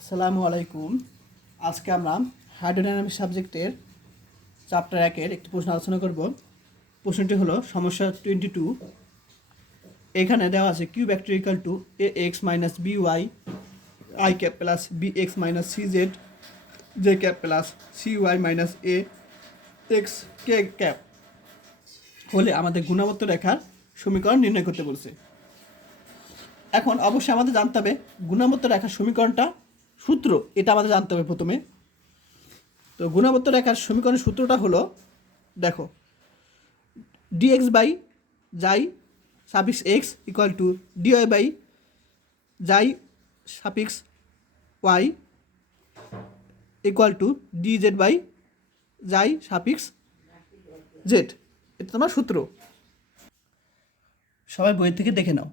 আসসালামু আলাইকুম। আজকে আমরা হাইড্রোডাইনামিক সাবজেক্টের চ্যাপ্টার 1-এর একটি প্রশ্ন আলোচনা করব। প্রশ্নটি হলো সমস্যা 22। এখানে দেওয়া আছে Q vector equal to A X minus B Y I cap plus B X minus C Z J cap plus C Y minus A X K cap হলে আমাদের গুণাবত্ত রেখার সমীকরণ নির্ণয় করতে বলছে। এখন অবশ্যই আমাদের জানতে হবে গুণাবত্ত রেখার সমীকরণটা সূত্র, এটা আমাদের জানতে হবে প্রথমে। তো গুণাবত্ত রেখার সমীকরণের সূত্রটা হলো, দেখো, ডিএক্স বাই যাই suffix X equal to dy by যাই suffix Y equal to D Z by যাই সাফিক্স জেড। এটা তোমার সূত্র, সবাই বইয়ের থেকে দেখে নাও।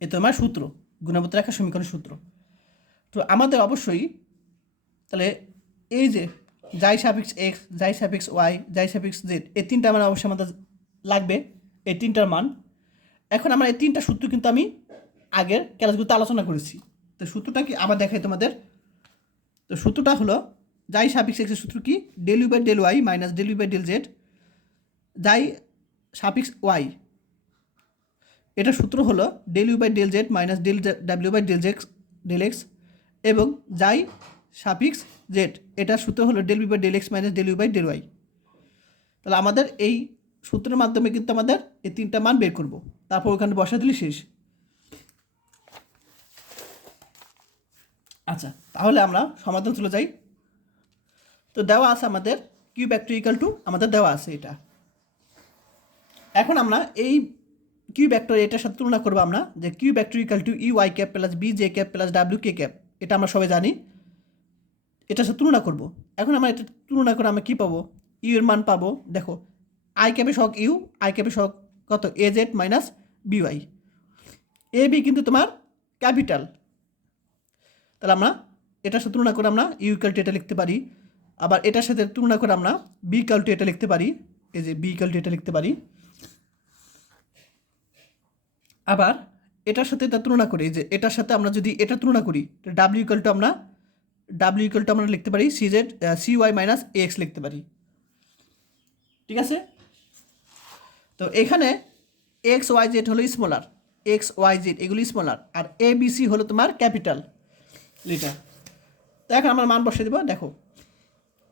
এটা তোমার সূত্র, গুণাবত্ত রেখার সমীকরণের সূত্র। তো আমাদের অবশ্যই তাহলে এই যে যাই সাফিক্স এক্স যাই সাফিক্স ওয়াই যাই সাফিক্স জেড, এই তিনটা মান অবশ্যই আমাদের লাগবে, এই তিনটার মান। এখন আমরা এই তিনটা সূত্র কিন্তু আমি আগের ক্লাসগুলোতে আলোচনা করেছি। তো সূত্রটা কি আবার দেখাই তোমাদের। তো সূত্রটা হলো যাই সাফিক্স এক্সের সূত্র কি, del U by del Y minus del U by del Z যাই সাফিক্স ওয়াই, এটার সূত্র হলো del U by del Z minus del W by del X এবং যাই সাফিক্স জেড, এটার সূত্র হলো del U by del X minus del U by del Y. তাহলে আমাদের এই সূত্রের মাধ্যমে কিন্তু আমাদের এই তিনটা মান বের করব, তারপর ওখানে বসা দিলে শেষ। আচ্ছা, তাহলে আমরা সমাধান চলে যাই। তো দেওয়া আছে আমাদের কিউ ভেক্টর ইকুয়াল টু, আমাদের দেওয়া আছে এটা। এখন আমরা এই কিউ ভেক্টর এটার সাথে তুলনা করবো আমরা, যে Q vector equal to U Y cap plus B J cap plus W K cap, এটা আমরা সবাই জানি। এটার সাথে তুলনা করব। এখন আমরা এটা তুলনা করে আমরা কী পাবো, ইউ এর মান পাবো, দেখো আই ক্যাপে সহগ ইউ, আই ক্যাপে সহগ কত A Z minus B Y. A B কিন্তু তোমার ক্যাপিটাল, তাহলে আমরা এটার সাথে তুলনা করে আমরা ইউ ইকুয়াল টু এটা লিখতে পারি। আবার এটার সাথে তুলনা করে আমরা বি ইকুয়াল টু এটা লিখতে পারি, এই যে বি ইকুয়াল টু এটা লিখতে পারি। আবার এটার সাথে এটা তুলনা করি, যে এটার সাথে আমরা যদি এটা তুলনা করি, ডাব্লিউ ইকুয়াল টু আমরা লিখতে পারি C Z C Y minus A X লিখতে পারি। ঠিক আছে, তো এখানে এক্স ওয়াই জেড হলো স্মলার, এক্স ওয়াই জেড এগুলো স্মলার, আর এ বি সি হলো তোমার ক্যাপিটাল লিটার। তো এখন আমরা মান বসিয়ে দেবো। দেখো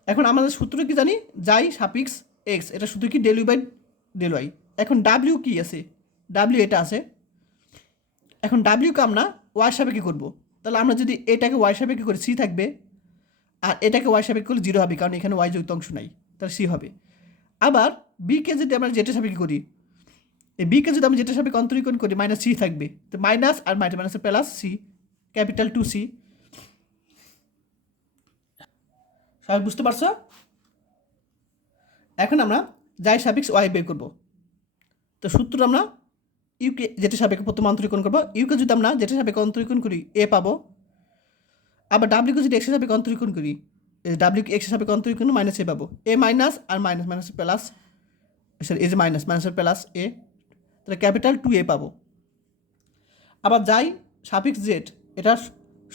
এখন আমাদের সূত্র কি জানি, যাই সাফিক্স এক্স, এটা সূত্র কি del U by del Y. এখন ডাব্লিউ কি আছে, ডাব্লিউ এটা আছে। এখন ডাব্লিউকে আমরা ওয়াই সাপেক্ষে করবো, তাহলে আমরা যদি এটাকে ওয়াই সাপেক্ষে করি সি থাকবে, আর এটাকে ওয়াই সাপেক্ষে করলে জিরো হবে, কারণ এখানে ওয়াই যুক্ত অংশ নাই, তাহলে সি হবে। আবার বিকে যদি আমরা জেটের সাপেক্ষে করি, এই বিকে যদি আমরা জেটের সাপেক্ষে অন্তরীকরণ করি মাইনাস সি থাকবে, তো মাইনাস আর minus plus C, capital two C. সবাই বুঝতে পারছো? এখন আমরা যাই সাপেক্ষ ওয়াই বের করবো। তো সূত্র আমরা ইউকে যেটা সাপেক্ষে প্রথম অন্তরীকরণ করবো, ইউকে যদি আমরা যেটা সাপেক্ষে অন্তরীকরণ করি এ পাবো। আবার ডাব্লিউকে যদি এক্সের সাপেক্ষে অন্তরীকরণ করি, ডাব্লিউকে এক্সের সাপেক্ষে অন্তরীকরণ মাইনাস এ পাবো, এ মাইনাস আর মাইনাস প্লাস, সরি এই যে মাইনাসের প্লাস এ, তাহলে ক্যাপিটাল টু এ পাবো। আবার যাই সাফিক্স জেড, এটা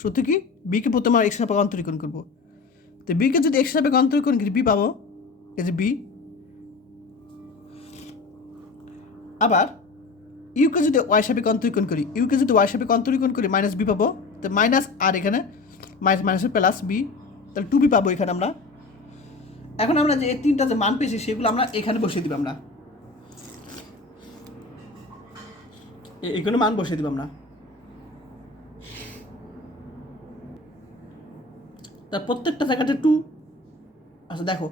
সূত্র কি, বিকে প্রথমে আমরা এক্সের সাপেক্ষে অন্তরীকরণ করবো, তো বিকে যদি এক্সের সাপেক্ষে অন্তরীকরণ করি বি পাবো, এই যে বি। আবার ইউকে যদি ওয়াই সাপেক্ষে অন্তরীকরণ করি, ইউকে যদি ওয়াই সাপেক্ষে অন্তরীকরণ করি মাইনাস বি পাবো, তো মাইনাস আর এখানে মাইনাসের প্লাস বি, তাহলে টু বি পাবো এখানে আমরা। এখন আমরা যে এই তিনটা যে মান পেয়েছি সেগুলো আমরা এখানে বসিয়ে দিব, আমরা এখানে মান বসিয়ে দিব আমরা। তার প্রত্যেকটা জায়গাতে টু। আচ্ছা দেখো,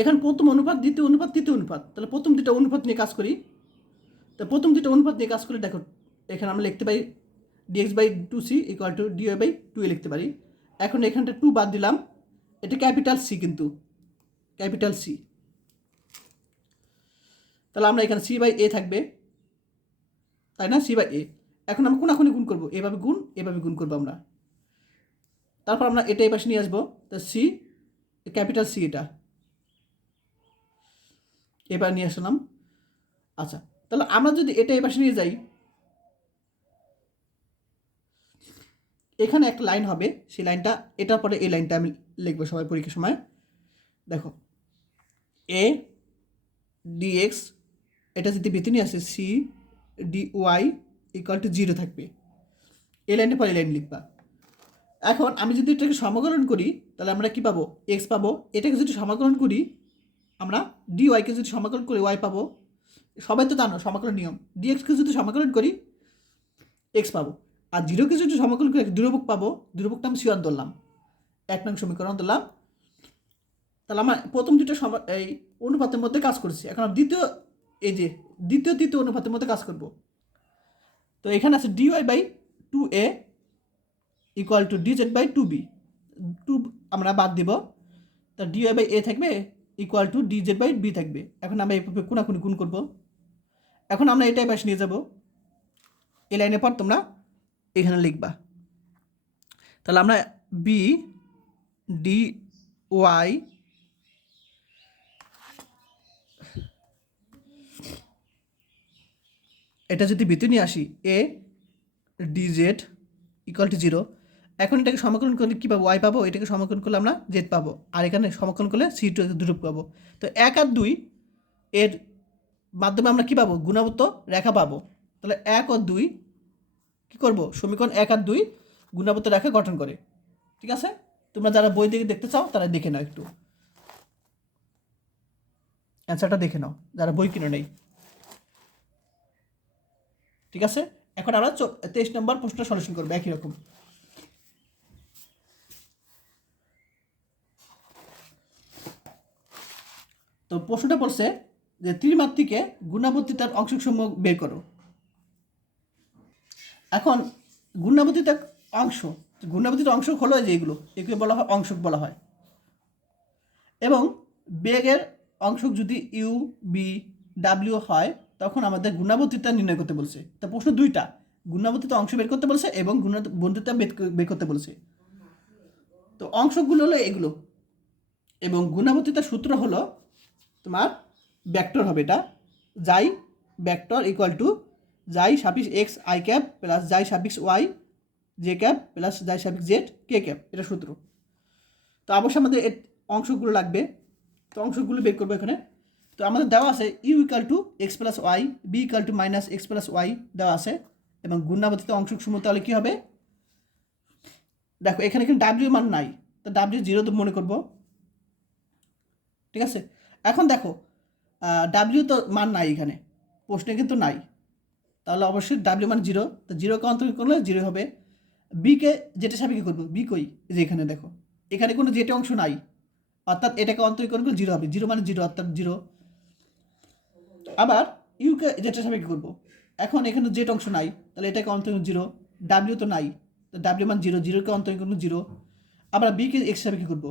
এখানে প্রথম অনুপাত দ্বিতীয় অনুপাত তৃতীয় অনুপাত, তাহলে প্রথম দুটো অনুপাত নিয়ে কাজ করি। তো প্রথম দুটো অনুপাত নিয়ে কাজ করে দেখো, এখানে আমরা লিখতে পারি dx by two C equal to dy by two A লিখতে পারি। এখন এখানটা টু বাদ দিলাম, এটা ক্যাপিটাল সি, কিন্তু ক্যাপিটাল সি, তাহলে আমরা এখানে সি বাই এ থাকবে, তাই না, সি বাই এ। এখন আমরা কোনাকুনি গুণ করবো, এভাবে গুণ করবো আমরা। তারপর আমরা এটা এই পাশে নিয়ে আসবো, তো সি ক্যাপিটাল সি, এটা এবার নিয়ে আসলাম। আচ্ছা, তাহলে আমরা যদি এটা এই পাশে নিয়ে যাই, এখানে একটা লাইন হবে, সেই লাইনটা এটার পরে এই লাইনটা আমি লিখবো সবাই পরীক্ষার সময়। দেখো এ ডিএক্স, এটা যদি ভিতরে আসে C D Y equal to 0 থাকবে, এই লাইনের পরে এই লাইন লিখবা। এখন আমি যদি এটাকে সমাকলন করি তাহলে আমরা কি পাবো, এক্স পাবো। এটাকে যদি সমাকলন করি আমরা ডি ওয়াইকে যদি সমাকলন করি ওয়াই পাবো। সবাই তো জানো সমাকলন নিয়ম, ডিএক্সকে যদি সমাকলন করি এক্স পাবো, আর 0কে যদি সমাকলন করি দুর্ভোগ পাবো। দুর্ভোগটা আমি সিওয়ান ধরলাম, 1 নং সমীকরণ ধরলাম। তাহলে আমার প্রথম দুটো এই অনুপাতের মধ্যে কাজ করছি। এখন দ্বিতীয় তৃতীয় অনুপাতের মধ্যে কাজ করব। তো এখানে আছে dy by 2a equal to dz by 2b, 2 আমরা বাদ দিব, তা dy বাই a থাকবে equal to dz by b থাকবে। এখন আমরা এইভাবে কোনাকুনি গুণ করব। এখন আমরা এটাই পাশে নিয়ে যাব, এই লাইনের পর তোমরা এখানে লিখবা। তাহলে আমরা b dy, এটা যদি ভিতরে নিয়ে আসি এ ডিজেড ইকুয়াল টু 0। এখন এটাকে সমাকলন করলে কী পাবো, ওয়াই পাবো। এটাকে সমাকলন করলে আমরা জেড পাবো, আর এখানে সমাকলন করলে সি টু দুটো পাবো। তো 1 আর 2 এর মাধ্যমে আমরা কী পাবো, গুণাবত্ত রেখা পাবো। তাহলে 1 ও 2 কী করবো, সমীকরণ 1 আর 2 গুণাবত্ত রেখা গঠন করে। ঠিক আছে, তোমরা যারা বই থেকে দেখতে চাও তারা দেখে নাও, একটু অ্যান্সারটা দেখে নাও যারা বই কিনে নেই। ঠিক আছে, এখন আমরা 23 নম্বর প্রশ্নটা সলিউশন করবো একই রকম। তো প্রশ্নটা বলছে যে ত্রিমাত্রিকে গুণাবর্তিতার অংশসমূহ বের করো। এখন গুণাবর্তিতার অংশ হলো যে এগুলো বলা হয় অংশক বলা হয়। এবং বেগের অংশক যদি ইউ বি ডাব্লিউ হয় তখন আমাদের গুণাবর্তিতা নির্ণয় করতে বলছে। তা প্রশ্ন দুইটা, গুণাবর্তিতা অংশ বের করতে বলছে এবং গুণাবর্তিতা বের করতে বলছে। তো অংশগুলো হলো এগুলো, এবং গুণাবর্তিতার সূত্র হলো তোমার ভেক্টর হবে, এটা যাই ভেক্টর ইকুয়াল টু যাই suffix X I cap plus যাই suffix Y J cap plus যাই সাফিক্স জেড কে ক্যাপ, এটা সূত্র। তো অবশ্যই আমাদের অংশগুলো লাগবে, তো অংশগুলো বের করবো এখানে। তো আমাদের দেওয়া আছে U equal to X plus Y, B equal to minus X plus Y দেওয়া আছে, এবং গুণাবর্তিত অংশক সমূহ তাহলে কী হবে, দেখো এখানে ডাব্লিউ মান নাই, তো ডাব্লিউ 0 তো মনে করবো। ঠিক আছে, এখন দেখো ডাব্লিউ তো মান নাই এখানে, প্রশ্নে কিন্তু নাই, তাহলে অবশ্যই ডাব্লিউ মান 0, তো 0কে অন্তর্গত করলে 0 হবে। বিকে যেটা সাপেক্ষে করবো, বি কই, যে এখানে দেখো এখানে কোনো যেটা অংশ নাই, অর্থাৎ এটাকে অন্তরীকরণ করলে 0 হবে, 0 মানে 0 অর্থাৎ 0। আবার ইউকে যেটা সাপেক্ষে করবো, এখন এখানে যেটা অংশ নাই তাহলে এটাকে অন্তরীকরণ 0, ডাব্লিউ তো নাই, তো ডাব্লিউ মান 0, 0কে অন্তরীকরণ 0। আবার বিকে এক্স সাপেক্ষে করবো,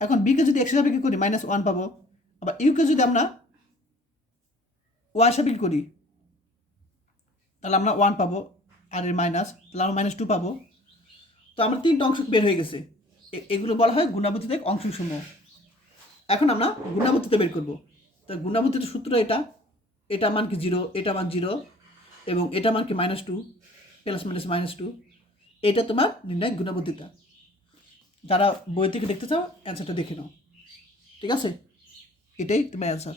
এখন বিকে যদি এক্স সাপেক্ষে করি -1 পাবো। আবার ইউকে যদি আমরা ওয়াই সাপেক্ষে করি তাহলে আমরা 1 পাবো, আর এর মাইনাস, তাহলে আমরা -2 পাবো। তো আমরা 3টা অংশ বের হয়ে গেছে, এগুলো বলা হয় গুণাবর্তিত অংশসমূহ। এখন আমরা গুণাবর্তিতা বের করব। তো গুণাবর্তিতার সূত্র এটা মান কি 0, এটা মান 0, এবং এটা মান কি -2 প্লাস মাইনাস -2, এটা তোমার নির্ণয় গুণাবর্তিতা। যারা বই থেকে দেখতে চাও অ্যান্সারটা দেখে নাও। ঠিক আছে, এটাই তোমার অ্যান্সার।